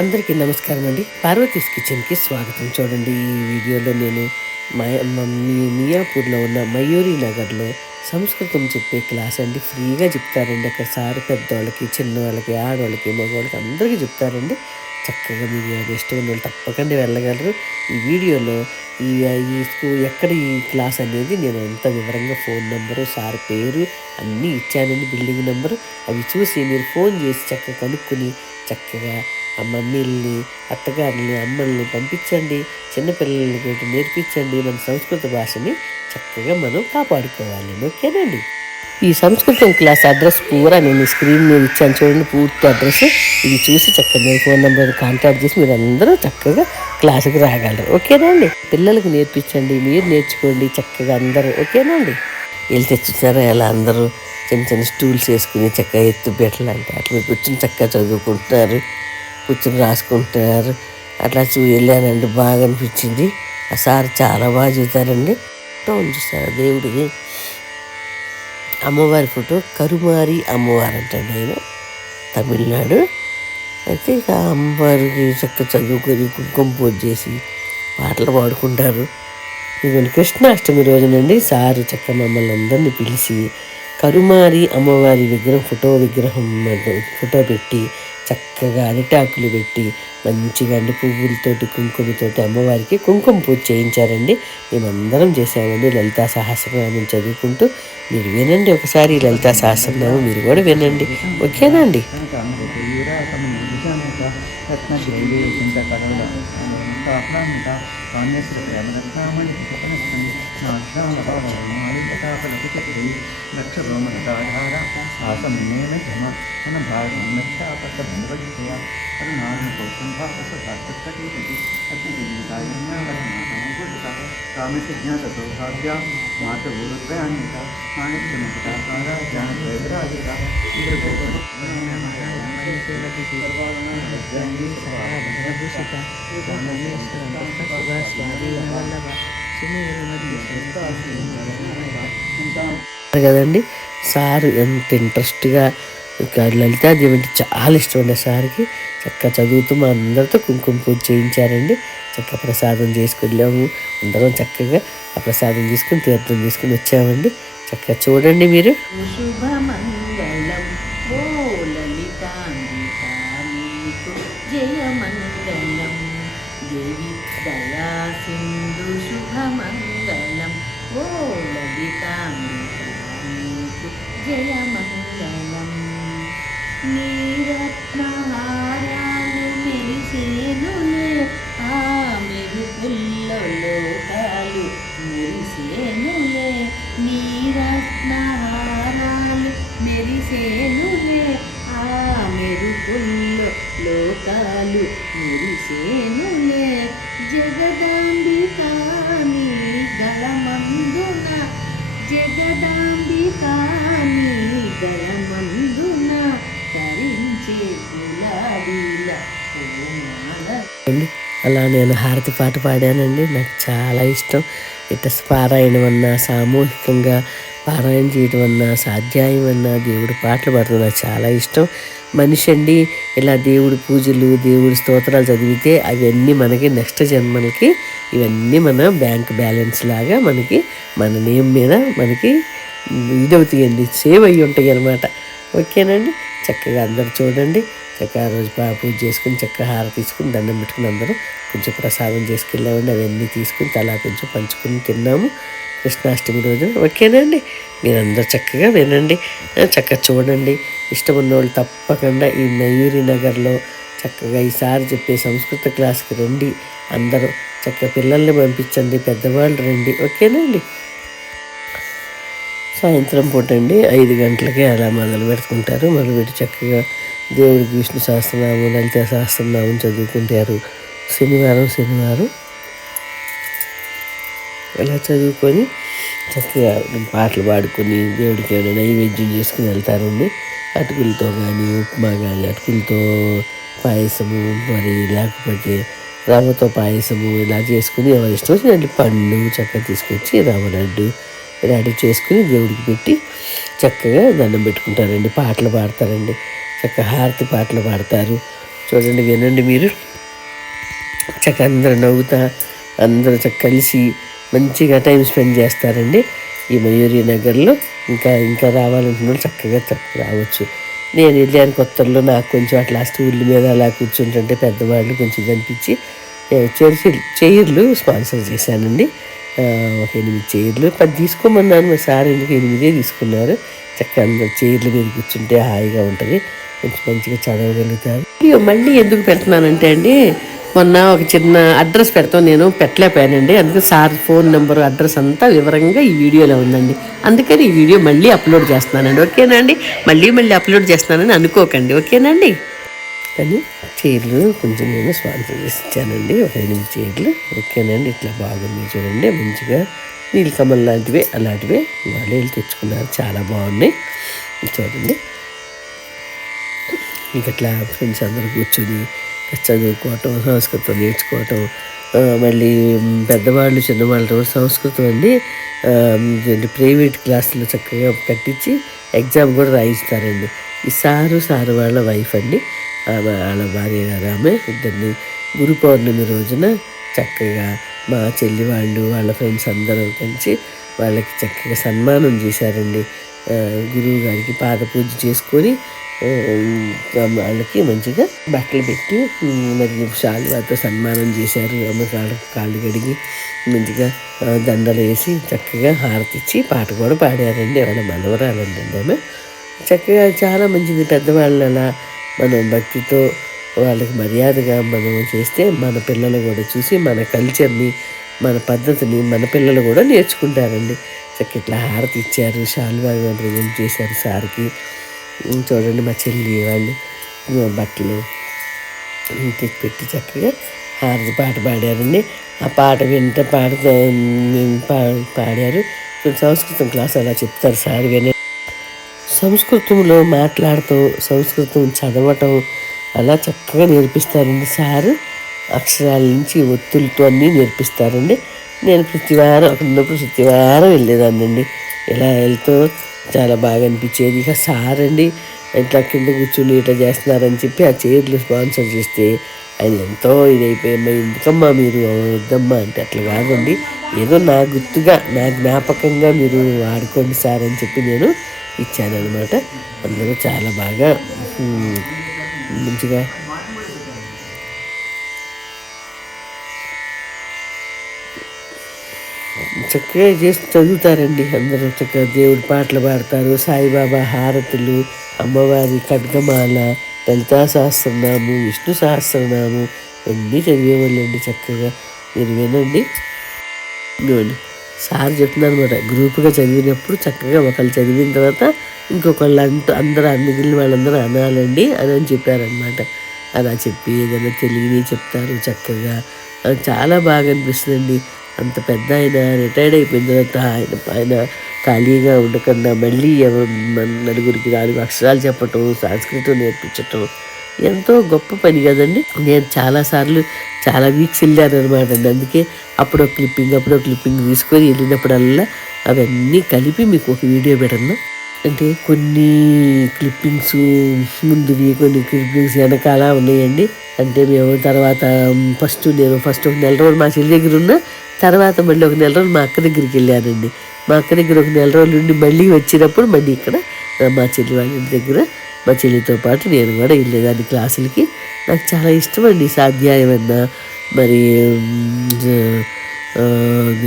అందరికీ నమస్కారం అండి. పార్వతీస్ కిచెన్కి స్వాగతం. చూడండి, ఈ వీడియోలో నేను మియాపూర్లో ఉన్న మయూరి నగర్లో సంస్కృతం చెప్పే క్లాస్ అండి. ఫ్రీగా చెప్తారండి అక్కడ సార్. పెద్దవాళ్ళకి, చిన్నవాళ్ళకి, ఆడవాళ్ళకి, మగవాళ్ళకి అందరికీ చెప్తారండి. చక్కగా మీరు ఇష్టం ఉన్న వాళ్ళు తప్పకుండా వెళ్ళగలరు. ఈ వీడియోలో ఈ ఈ స్కూల్ ఎక్కడ ఈ క్లాస్ అనేది నేను అంత వివరంగా ఫోన్ నెంబరు, సార్ పేరు అన్నీ ఇచ్చానండి, బిల్డింగ్ నెంబరు. అవి చూసి మీరు ఫోన్ చేసి చక్కగా కనుక్కొని చక్కగా ఆ మమ్మీల్ని, అత్తగారిని, అమ్మల్ని పంపించండి. చిన్నపిల్లల్ని కూడా నేర్పించండి. మన సంస్కృత భాషని చక్కగా మనం కాపాడుకోవాలి. ఓకేనండి. ఈ సంస్కృతం క్లాస్ అడ్రస్ పూరా నేను స్క్రీన్ మీద ఇచ్చాను చూడండి, పూర్తి అడ్రస్. ఇది చూసి చక్కగా నేను ఫోన్ నెంబర్ కాంటాక్ట్ చేసి మీరు అందరూ చక్కగా క్లాసుకి రాగలరు. ఓకేనండి. పిల్లలకు నేర్పించండి, మీరు నేర్చుకోండి చక్కగా అందరూ. ఓకేనండి. వీళ్ళు తెచ్చుతారా ఎలా అందరూ చిన్న చిన్న స్టూల్స్ వేసుకుని చక్కగా ఎత్తు బెట్టలు అంటే అట్లా కూర్చొని చక్కగా చదువుకుంటున్నారు, కూర్చొని రాసుకుంటున్నారు. అట్లా వెళ్ళానండి, బాగా అనిపించింది. ఆ సార్ చాలా బాగా చెబుతారండి. ఫోటో చూస్తారా దేవుడిది, అమ్మవారి ఫోటో, కరుమారి అమ్మవారు అంటండి ఆయన, తమిళనాడు. అయితే ఇక అమ్మవారికి చక్కగా చదువుకొని కుంకుమ పూజ చేసి పాటలు పాడుకుంటారు. ఇదిగోండి కృష్ణాష్టమి రోజునండి సారు చక్క మమ్మల్ని అందరినీ పిలిచి కరుమారి అమ్మవారి విగ్రహం ఫోటో పెట్టి చక్కగా అరిటాకులు పెట్టి మంచిగా అండి పువ్వులతోటి కుంకుమతోటి అమ్మవారికి కుంకుమ పూజ చేయించారండి. మేమందరం చేసామండి. లలితా సహస్రనామం చదువుకుంటూ మీరు వినండి ఒకసారి. లలితా సహస్రనామం మీరు కూడా వినండి. ఓకేనండి. కదండి. సార్ ఎంత ఇంట్రెస్ట్గా లలితాదేవి అంటే చాలా ఇష్టం అండి సార్కి. చక్కగా చదువుతూ మా అందరితో కుంకుమ పూజ చేయించారండి. చక్కగా ప్రసాదం చేసుకెళ్ళాము. అందరం చక్కగా ఆ ప్రసాదం తీసుకుని తీర్థం తీసుకుని వచ్చామండి. చక్కగా చూడండి మీరు. శుభమంగళం ఓ లలితాంబికా నీకు జయమంగళం దేవి దయా సింధు శుభమంగళం ఓ లలితాంబికా నీకు జయమంగళం నీరత్నహారాలు మెరిసేనులే ఆ మెరుపుల్లో లోకాలు మెరిసేనులే నీరత్నహారాలు మెరిసేనులే ఆ మెరుపుల్లో లోకాలు మెరిసేనులే జగదాంబికా నీ గళమందున జగదాంబికా నీ గళమందున ధరించే గులాబీల పూమాల. అలా నేను హారతి పాట పాడానండి. నాకు చాలా ఇష్టం. ఇట్లా పారాయణం అన్నా, సామూహికంగా పారాయణ చేయడం అన్నా, సాధ్యాయం అన్నా, దేవుడి పాటలు పాడడం నాకు చాలా ఇష్టం. మనిషి అండి ఇలా దేవుడి పూజలు, దేవుడి స్తోత్రాలు చదివితే అవన్నీ మనకి నెక్స్ట్ జన్మలకి ఇవన్నీ మన బ్యాంక్ బ్యాలెన్స్ లాగా మనకి మన నేమ్ మీద మనకి ఇదవుతాయండి, సేవ్ అయ్యి ఉంటాయి అన్నమాట. ఓకేనండి. చక్కగా అందరూ చూడండి. చక్కగా రోజు పూజ చేసుకుని చక్కగా హారతి తీసుకుని దండం పెట్టుకుని అందరం కొంచెం ప్రసాదం చేసుకెళ్ళామండి. అవన్నీ తీసుకుని తలా కొంచెం పంచుకుని తిన్నాము కృష్ణాష్టమి రోజు. ఓకేనండి. మీరందరూ చక్కగా వినండి, చక్కగా చూడండి. ఇష్టం ఉన్న వాళ్ళు తప్పకుండా ఈ మయూరి నగర్లో చక్కగా ఈసారి చెప్పే సంస్కృత క్లాస్కి రండి. అందరూ చక్కగా పిల్లల్ని పంపించండి, పెద్దవాళ్ళు రండి. ఓకేనండి. సాయంత్రం పూట అండి 5 గంటలకి అలా మొదలు పెట్టుకుంటారు. మొదలుపెట్టి చక్కగా దేవుడికి విష్ణు సహస్రనామం, లలితా సహస్రనామం చదువుకుంటారు. శనివారం అలా చదువుకొని చక్కగా పాటలు పాడుకొని దేవుడికి ఏమైనా నైవేద్యం చేసుకుని వెళ్తారండి. అటుకులతో కానీ, ఉప్మా కానీ, అటుకులతో పాయసము, మరి లేకపోతే రవ్వతో పాయసము ఇలా చేసుకుని ఎవరి ఇష్టం వచ్చిన పండు చక్కగా తీసుకొచ్చి రవ్వ లడ్డు రెడీ చేసుకుని దేవుడికి పెట్టి చక్కగా దండం పెట్టుకుంటారండి. పాటలు పాడతారండి. చక్కగా హారతి పాటలు పాడతారు. చూడండి, వినండి మీరు. చక్కగా అందరూ నవ్వుతా అందరూ కలిసి మంచిగా టైం స్పెండ్ చేస్తారండి ఈ మయూరి నగర్లో. ఇంకా రావాలనుకున్న చక్కగా రావచ్చు. నేను వెళ్ళాను కొత్తల్లో, నాకు కొంచెం అట్లా స్టూళ్ళ మీద అలా కూర్చుంటుంటే పెద్దవాళ్ళు కొంచెం కనిపించి చైర్లు స్పాన్సర్ చేశానండి. ఒక 8 చైర్లు 10 తీసుకోమన్నాను, మా సార్ ఎందుకు 8 తీసుకున్నారు. చక్కగా అందరు చైర్ల మీద కూర్చుంటే హాయిగా ఉంటుంది, మంచిగా చదవగలుగుతారు. మళ్ళీ ఎందుకు పెడుతున్నానంటే అండి, మొన్న ఒక చిన్న అడ్రస్ పెడతాం, నేను పెట్టలేకపోయానండి. అందుకే సార్ ఫోన్ నెంబరు అడ్రస్ అంతా వివరంగా ఈ వీడియోలో ఉందండి. అందుకని ఈ వీడియో మళ్ళీ అప్లోడ్ చేస్తున్నానండి. ఓకేనండి, మళ్ళీ అప్లోడ్ చేస్తున్నానని అనుకోకండి. ఓకేనండి. కానీ చైర్లు కొంచెం నేను స్పాన్సర్ చేసి ఇచ్చానండి, ఒక 8 చైర్లు. ఓకేనండి, ఇట్లా బాగుంది చూడండి, మంచిగా నీలకమల్ లాంటివే అలాంటివే వాళ్ళు వెళ్ళి తెచ్చుకున్నారు, చాలా బాగున్నాయి చూడండి. ఇట్లా ఫ్రెండ్స్ అందరూ కూర్చొని చదువుకోవటం, సంస్కృతం నేర్చుకోవటం. మళ్ళీ పెద్దవాళ్ళు చిన్నవాళ్ళు సంస్కృతం అండి ప్రైవేట్ క్లాసులు చక్కగా కట్టించి ఎగ్జామ్ కూడా రాయిస్తారండి. ఈ సారు వాళ్ళ వైఫ్ అండి, వాళ్ళ భార్య గారు, ఆమె ఇద్దరిని గురు పౌర్ణమి రోజున చక్కగా మా చెల్లి వాళ్ళు వాళ్ళ ఫ్రెండ్స్ అందరూ కలిసి వాళ్ళకి చక్కగా సన్మానం చేశారండి. గురువు గారికి పాద పూజ చేసుకొని వాళ్ళకి మంచిగా బట్టలు పెట్టి మరి శాలువాతో సన్మానం చేశారు. అమ్మ కాళ్ళు కడిగి మంచిగా దండలు వేసి చక్కగా హారతి ఇచ్చి పాట కూడా పాడారండి. వాళ్ళ మనవరాలండి ఆమె. చక్కగా చాలా మంచిది. పెద్దవాళ్ళని అలా మనం భక్తితో వాళ్ళకి మర్యాదగా మనం చేస్తే మన పిల్లలు కూడా చూసి మన కల్చర్ని, మన పద్ధతిని మన పిల్లలు కూడా నేర్చుకుంటారండి. చక్క ఇట్లా హారతి ఇచ్చారు, శాలువా ప్రజెంట్ చేశారు సార్కి. చూడండి, మా చెల్లి వాళ్ళు బట్టలు పెట్టి చక్కగా హారతి పాట పాడారండి. ఆ పాట వింటే పాడారు. సంస్కృతం క్లాస్ అలా చెప్తారు సార్. సంస్కృతంలో మాట్లాడటం, సంస్కృతం చదవటం అలా చక్కగా నేర్పిస్తారండి సారు. అక్షరాల నుంచి ఒత్తులతో అన్నీ నేర్పిస్తారండి. నేను ప్రతి వారం వెళ్ళేదాన్నండి. ఇలా వెళ్తూ చాలా బాగా అనిపించేది. ఇక సార్ అండి ఇట్లా కింద కూర్చుని ఇట్లా చేస్తున్నారని చెప్పి ఆ చైర్లు స్పాన్సర్ చేస్తే ఆయన ఎంతో ఇదైపోయామ్మా, ఎందుకమ్మా మీరు వద్దమ్మా అంటే, అట్లా కాదండి, ఏదో నా గుర్తుగా నా జ్ఞాపకంగా మీరు ఆడుకోండి సార్ అని చెప్పి నేను ఇచ్చానమాట. అందరూ చాలా బాగా మంచిగా చక్కగా చేసి చదువుతారండి. అందరూ చక్కగా దేవుడి పాటలు పాడతారు, సాయిబాబా హారతులు, అమ్మవారి ఖడ్గమాల, లలితా సహస్రనామం, విష్ణు సహస్రనామం అన్నీ చదివేవాళ్ళండి. చక్కగా మీరు వినండి. సార్ చెప్తున్నారు అనమాట, గ్రూప్గా చదివినప్పుడు చక్కగా ఒకళ్ళు చదివిన తర్వాత ఇంకొకళ్ళు అందరూ మిగిలిన వాళ్ళందరూ అనాలండి అని చెప్పారనమాట. అలా చెప్పి ఏదైనా తెలియని చెప్తారు చక్కగా. చాలా బాగా అనిపిస్తుందండి. అంత పెద్ద ఆయన రిటైర్డ్ అయిపోయిన తర్వాత ఆయన ఖాళీగా ఉండకుండా మళ్ళీ నలుగురికి 4 అక్షరాలు చెప్పటం, సంస్కృతం నేర్పించటం ఎంతో గొప్ప పని కదండి. నేను చాలాసార్లు చాలా వీక్స్ వెళ్ళాను అనమాట అండి. అందుకే అప్పుడో క్లిప్పింగ్ తీసుకొని వెళ్ళినప్పుడల్లా అవన్నీ కలిపి మీకు ఒక వీడియో పెడను. అంటే కొన్ని క్లిప్పింగ్స్ ముందువి, కొన్ని క్లిప్పింగ్స్ వెనకాల ఉన్నాయండి. అంటే మేము తర్వాత నేను ఫస్ట్ ఒక నెల రోజులు మా చెల్లి దగ్గర ఉన్న తర్వాత మళ్ళీ ఒక నెల రోజులు మా అక్క దగ్గరికి వెళ్ళానండి. మా అక్క దగ్గర ఒక నెల రోజులు ఉండి మళ్ళీ వచ్చినప్పుడు మళ్ళీ ఇక్కడ మా చెల్లి వాళ్ళ ఇంటి దగ్గర మా చెల్లితో పాటు నేను కూడా వెళ్ళేదాన్ని క్లాసులకి. నాకు చాలా ఇష్టం అండి స్వాధ్యాయం అన్నా, మరి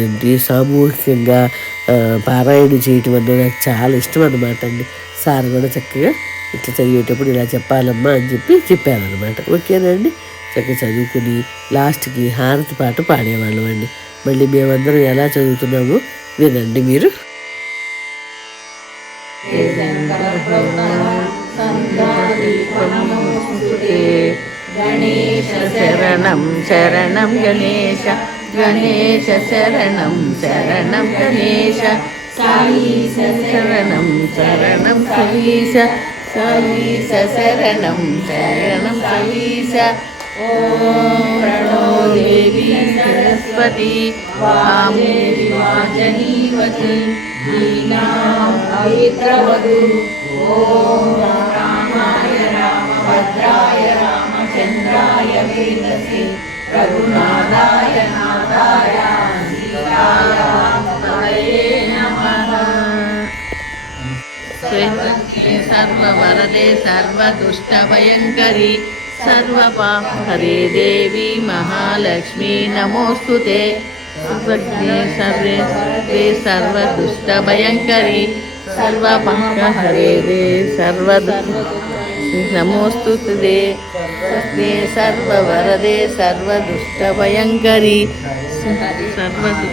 ఏంటి సామూహికంగా పారాయణ చేయటం అన్నా నాకు చాలా ఇష్టం అన్నమాట అండి. సార్ కూడా చక్కగా ఇట్లా చదివేటప్పుడు ఇలా చెప్పాలమ్మా అని చెప్పారనమాట. ఓకేనండి. చక్కగా చదువుకుని లాస్ట్కి హారతి పాట పాడేవాళ్ళం అండి. మళ్ళీ మేమందరం ఎలా చదువుతున్నామో వినండి మీరు. గణేశ శరణం శరణం గణేశ, గణేశ శరణం శరణం గణేశ, సాయిశ శరణం శరణం సాయిశ, సాయిశ శరణం శరణం సాయిశ. ఓం ప్రణో దేవి సరస్వతి వామేవి వాజనీవతి ధీనాం పవిత్రవతు. ఓం రామాయ రామభద్రాయ రామచంద్ర రఘునాథాయ నాథాయ సీతాయ పతయే నమః. సర్వవరదే సర్వదుష్టభయంకరి సర్వపాపహరే దేవి మహాలక్ష్మీ నమోస్తుతే. సర్వజ్ఞే సర్వే సర్వే సర్వదుష్టభయంకరి సర్వపాపహరే నమోస్తుతే. సర్వవరదే సర్వదుష్టభయంకరి సర్వదు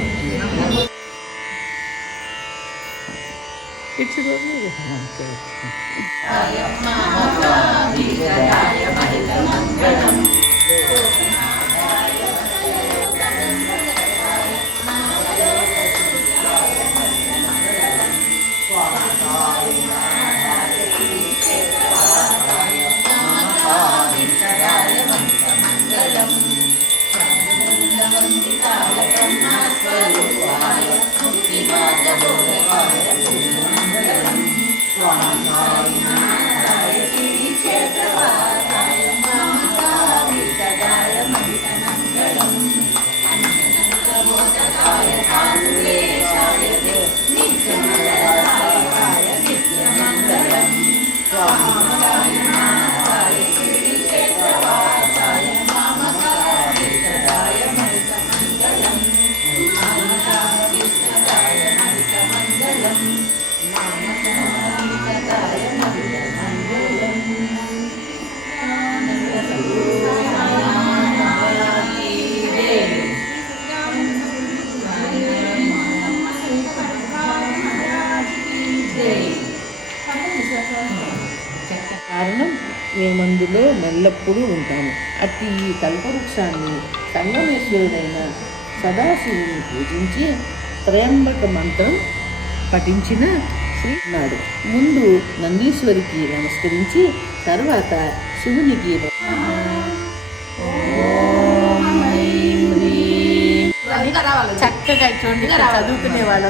కారణం మేమందులో ఎల్లప్పుడూ ఉంటాము. అట్టి ఈ కల్పవృక్షాన్ని సంగమేశ్వరుడైన సదాశివుని పూజించి త్రయంబక మంత్రం పఠించిన శ్రీ నాడు ముందు నందీశ్వరికి నమస్కరించి తర్వాత శివునికి చక్కగా చూడండి. ఇక్కడ చదువుకునే వాళ్ళు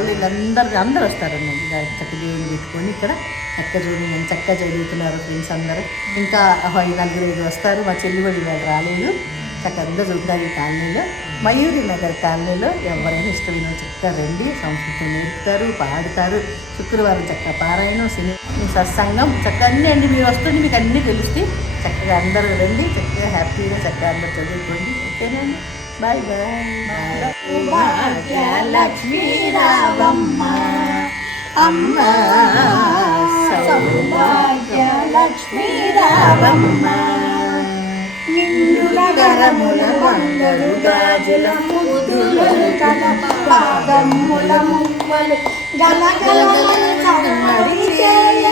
అందరూ వస్తారన్నమాట. చక్క దేవుని పెట్టుకొని ఇక్కడ చక్క చూడండి, నేను చక్కగా చదువుతున్నారు ఫ్రెండ్స్ అందరూ. ఇంకా 4-5 వస్తారు. మా చెల్లి కూడా ఇవాళ రాలేదు. చక్క అందరూ చదువుతారు ఈ కాలనీలో, మయూరి నగర్ కాలనీలో. ఎవరైనా ఇష్టమైన చక్కగా రండి, సంస్కృతం నేర్పుతారు, పాడుతారు. శుక్రవారం చక్క పారాయణం, సత్సంగం చక్క అన్నీ అండి. మీరు వస్తుంటే మీకు అన్నీ తెలుస్తాయి. చక్కగా అందరూ రండి, చక్కగా హ్యాపీగా చక్కగా అందరూ చదువుకోండి. ఓకేనండి, బాయ్ బాయ్. లక్ష్మీ రావమ్మ అమ్మ, సౌభాగ్య లక్ష్మీ రావమ్మ, నిండుల గరముల బంగారు గాజుల ముద్దులు కలప పాదముల మువ్వలు గలగల కమ్మడి చేయ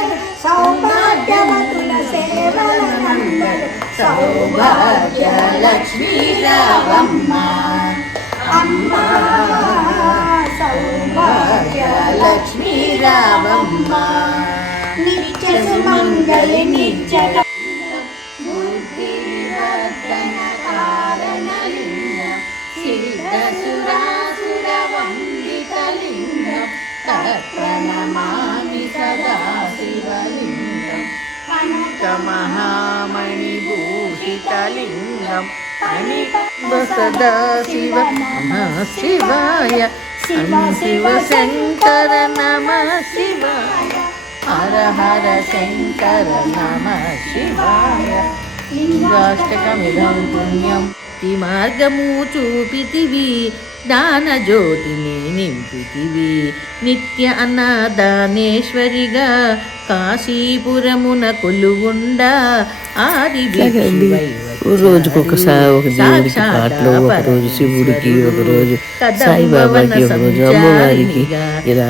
సౌభాగ్యవతుల సేవల నందలు. సౌభాగ్య లక్ష్మీ రావమ్మ అమ్మ, సౌభాగ్య లక్ష్మీ రావమ్మ, నిత్య సుమంగళి నిత్య బుద్ధివర్ధన కారణలింగం సిద్ధసురాసుర వందితలింగం తత్ప్రణమామి సదా శివలింగం కమహామణిభూషితలింగం సదా శివ శివాయ శివ శంకర నమ శివాయ హర హర శంకర నమ శివాయ. లింగాష్టకమిదం పుణ్యం ఈ మార్గము చూపితివి, దాన జ్యోతిని నింపితివి. నిత్య అన్నదానేశ్వరిగా కాశీపురమున కొలువుండా ఆది రోజుకొకసారి ఒక దేవుడికి పాటలు, ఒకరోజు శివుడికి, ఒకరోజు సాయిబాబాకి, ఒకరోజు అమ్మవారికి, ఇలా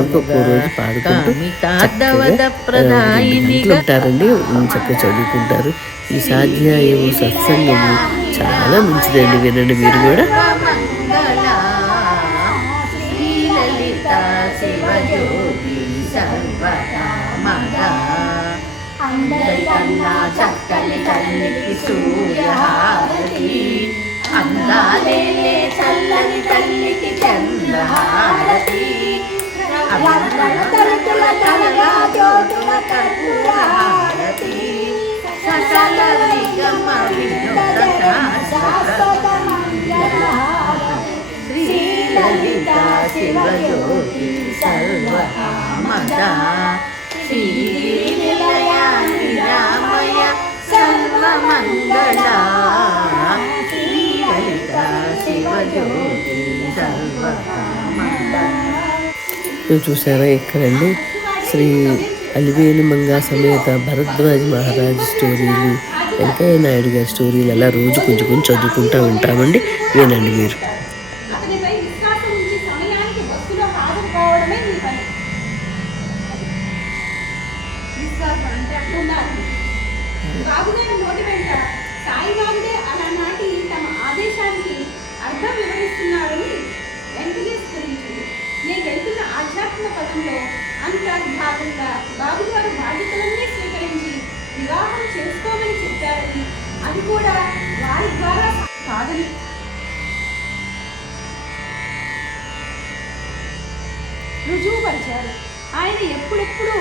ఒక్కొక్క రోజు పాడుకుంటూ ఉంటారండి. చక్కగా చదువుకుంటారు. ఈ సాధ్యాయము సత్సంగము చాలా మంచిదండి, వినండి మీరు కూడా. అందరికన్నా చక్కని తల్లికి సూర్యహారతి, అందాలే చల్లని తల్లికి చంద్రహారతి, తలుతుల కలగా జ్యోతుల కర్పూర హారతి, సకల నిగమ వినుత శాశ్వత శ్రీలలిత శివజ్యోతి సర్వకామద శ్రీనిలయ నిరామయ సర్వమంగళ శ్రీలలిత శివజ్యోతి సర్వకామద. చూసారా ఇక్కడండి శ్రీ అలివేలు మంగా సమేత భరద్వాజ్ మహారాజ్ స్టోరీలు, వెంకయ్య నాయుడు గారి స్టోరీలు అలా రోజు కొంచెం కొంచెం చదువుకుంటూ ఉంటామండి. వినండి మీరు. అతనిపై విశ్వాసం ఉంచి సమయానికి బస్సులో హాజరు కావడమే నీ పని. విశ్వాసం అంటే అట్లా ఉండాలి. బాబుగారి నోటి వెంట సాయినాథుడే అలానాటి తమ ఆదేశానికి అర్థం వివరిస్తున్నాడని వెంటనే స్ఫురించింది. నేను వెళ్తున్న ఆధ్యాత్మిక పదంలో అంతర్భాగంగా బాబుగారు బాధ్యతలన్నీ స్వీకరించి వివాహం చేసుకోమని చెప్పారని, అది కూడా వారి ద్వారా కాదని రుజువుపరిచారు. ఆయన ఎప్పుడెప్పుడు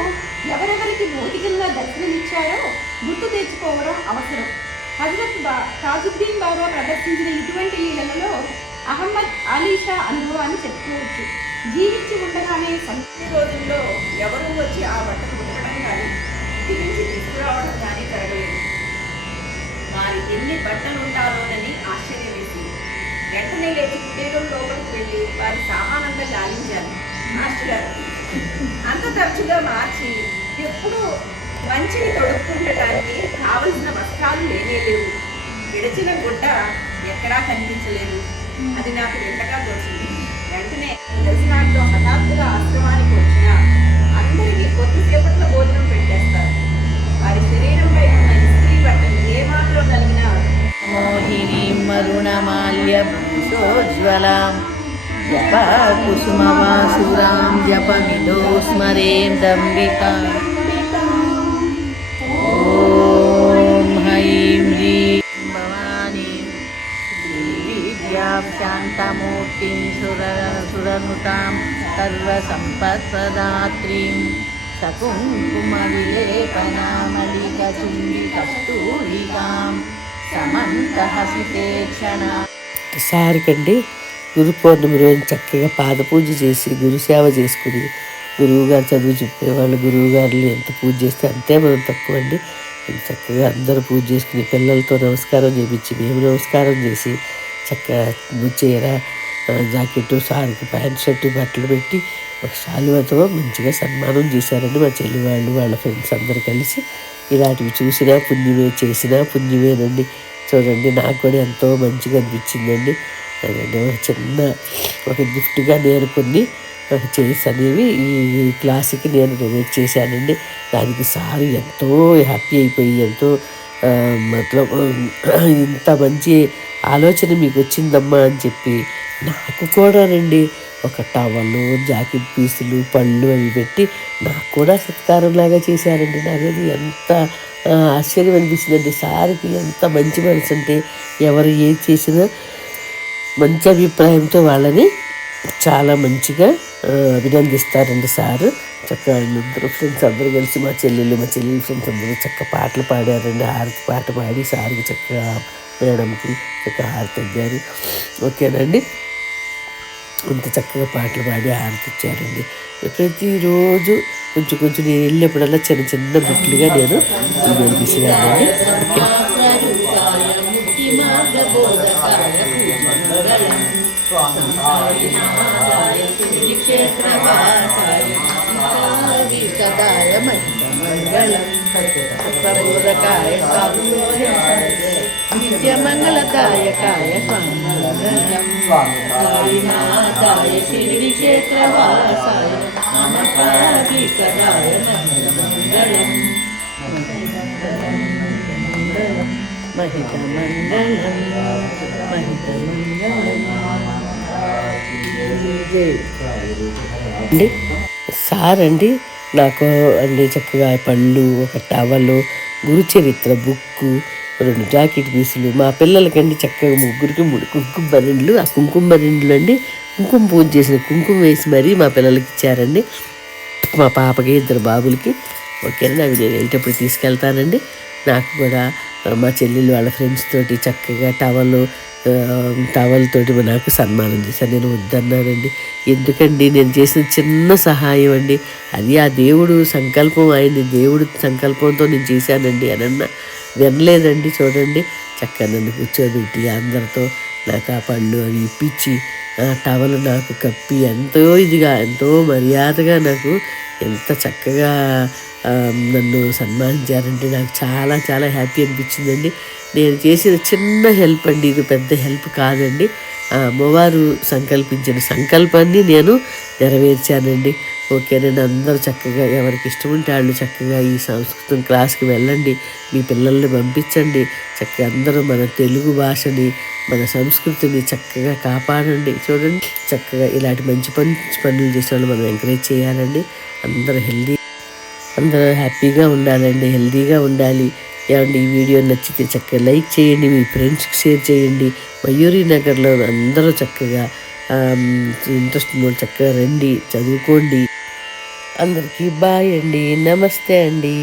ఎవరెవరికి భౌతికంగా దర్శనమిచ్చారో గుర్తు తెచ్చుకోవడం అవసరం. హజరత్ తాజుద్దీన్ బాబా ప్రదర్శించిన ఇటువంటి లీలలలో అహ్మద్ అలీషా అనుభవాన్ని చెప్పుకోవచ్చు. జీవించి ఉండగానే ఈ రోజుల్లో ఎవరు వచ్చి ఆ బట్టలు ఉతకడం కానీ ఇంటి నుంచి తీసుకురావడం కానీ జరగలేదు. వారి ఎన్ని బట్టలు ఉండాలోనని ఆశ్చర్యం వేసి వెంటనే లేచి కుటీరం లోపలికి వెళ్ళి వారి సామానంగా లాలించాను. మాస్టర్ గారు అంత తరచుగా మార్చి ఎప్పుడూ మంచిని తొడుక్కుండటానికి కావలసిన వస్త్రాలు లేనేలేవు. విడచిన గుడ్డ ఎక్కడా కనిపించలేదు. అది నాకు ఎంతగా తోచింది. వెంటనే దర్శనాలతో హఠాత్తుగా ఆశ్రమానికి వచ్చిన అందరికీ కొద్దిసేపట్లో భోజనం పెట్టేస్తారు. వారి శరీరంపై ఉన్న ఇస్త్రీ బట్టలు ఏమాత్రం కలిగినా మోహిని మరుణమాల్య భూషోజ్వలాం జప కుసుమవాసురాం జపమిదో స్మరేందంబికాం. ఓం హైం హ్రీం భవానీ శ్రీవిద్యాం శాంతమూర్తిం సురనుతాం సర్వసంపత్ప్రదాత్రీం సకుంకుమవిలేపనామలికచుంబి కస్తూరికాం సమంతహసితే క్షణ. సారికండి గురు పౌర్ణమి రోజు చక్కగా పాద పూజ చేసి గురు సేవ చేసుకుని గురువుగారు చదువు చెప్పేవాళ్ళు గురువుగారులు ఎంత పూజ చేస్తే అంతే మనం తక్కువ అండి. చక్కగా అందరూ పూజ చేసుకుని పిల్లలతో నమస్కారం చేపించి మేము నమస్కారం చేసి చక్కగా చీర జాకెట్టు సారికి ప్యాంట్ షర్టు బట్టలు పెట్టి ఒక శాలువతో మంచిగా సన్మానం చేశారండి మా చెల్లి వాళ్ళు వాళ్ళ ఫ్రెండ్స్ అందరూ కలిసి. ఇలాంటివి చూసినా పుణ్యమే చేసినా పుణ్యమేనండి. చూడండి నాకు కూడా ఎంతో మంచిగా అనిపించిందండి. అదండి చిన్న ఒక గిఫ్ట్గా నేను కొన్ని చైర్స్ అనేవి ఈ క్లాస్కి నేను డొనేట్ చేశానండి. దానికి సార్ ఎంతో హ్యాపీ అయిపోయి ఎంతో మతలబ్ ఇంత మంచి ఆలోచన మీకు వచ్చిందమ్మా అని చెప్పి నాకు కూడా రండి ఒక టవలు జాకెట్ పీసులు పళ్ళు అవి పెట్టి నాకు కూడా సత్కారంలాగా చేశారండి. నాకది ఎంత ఆశ్చర్యం అనిపించిందండి. సార్కి ఎంత మంచి మనసు అంటే ఎవరు ఏది చేసినా మంచి అభిప్రాయంతో వాళ్ళని చాలా మంచిగా అభినందిస్తారండి సారు. చక్కగా అందరూ ఫ్రెండ్స్ అందరూ కలిసి మా చెల్లెళ్ళు ఫ్రెండ్స్ అందరూ చక్కగా పాటలు పాడారండి. హారతి పాట పాడి సార్కి చక్కగా మేడంకి చక్కగా హారతి ఇచ్చారు. ఓకేనండి, అంత చక్కగా పాటలు పాడి హారతి ఇచ్చారండి. ప్రతిరోజు కొంచెం కొంచెం నేను వెళ్ళినప్పుడల్లా చిన్న చిన్న బిట్లుగా నేను వీడియోలు తీసేదానండి. ఓకే, నిత్యమంగళదాయకాయ స్వామిమంగళం సాయినాథాయ శిరిడిక్షేత్రవాసాయ నమకాభికరాయ మంగళం మహితమంగళం అండి. సార్ అండి నాకు అండి చక్కగా పళ్ళు ఒక టవలు గురుచరిత్ర బుక్కు 2 జాకెట్ పీసులు మా పిల్లలకండి చక్కగా ముగ్గురికి 3 కుంకుమ బరిండ్లు. ఆ కుంకుమ బరిండ్లు అండి కుంకుమ పూజ చేసిన కుంకుమ వేసి మరీ మా పిల్లలకి ఇచ్చారండి. మా పాపకి 2 బాబులకి. ఓకేనండి, అవి నేను వెళ్ళేటప్పుడు తీసుకెళ్తానండి. నాకు కూడా మా చెల్లెలు వాళ్ళ ఫ్రెండ్స్ తోటి చక్కగా టవల్ తోటి నాకు సన్మానం చేశాను. నేను వద్దన్నానండి. ఎందుకండి, నేను చేసిన చిన్న సహాయం అండి, అది ఆ దేవుడు సంకల్పం, దేవుడు సంకల్పంతో నేను చేశానండి అనన్నా వినలేదండి. చూడండి, చక్కగా నన్ను కూర్చోబెట్టి అందరితో నాకు ఆ పళ్ళు అవి ఇప్పించి టవల్ నాకు కప్పి ఎంతో మర్యాదగా నాకు ఎంత చక్కగా నన్ను సన్మానించారంటే నాకు చాలా చాలా హ్యాపీ అనిపించిందండి. నేను చేసిన చిన్న హెల్ప్ అండి, ఇది పెద్ద హెల్ప్ కాదండి. అమ్మవారు సంకల్పించిన సంకల్పాన్ని నేను నెరవేర్చానండి. ఓకేనండి, అందరూ చక్కగా ఎవరికి ఇష్టం ఉంటే వాళ్ళు చక్కగా ఈ సంస్కృతం క్లాస్కి వెళ్ళండి, మీ పిల్లల్ని పంపించండి. చక్కగా అందరూ మన తెలుగు భాషని, మన సంస్కృతిని చక్కగా కాపాడండి. చూడండి, చక్కగా ఇలాంటి మంచి పనులు చేసే వాళ్ళు మనం ఎంకరేజ్ చేయాలండి. అందరూ హ్యాపీగా ఉండాలండి, హెల్తీగా ఉండాలి. ఏమండి, ఈ వీడియో నచ్చితే చక్కగా లైక్ చేయండి, మీ ఫ్రెండ్స్కి షేర్ చేయండి. మయూరి నగర్లో అందరూ చక్కగా ఇంట్రెస్ట్ ఉన్న చక్కగా రండి, చదువుకోండి. అందరికీ బాయ్ అండి, నమస్తే అండి.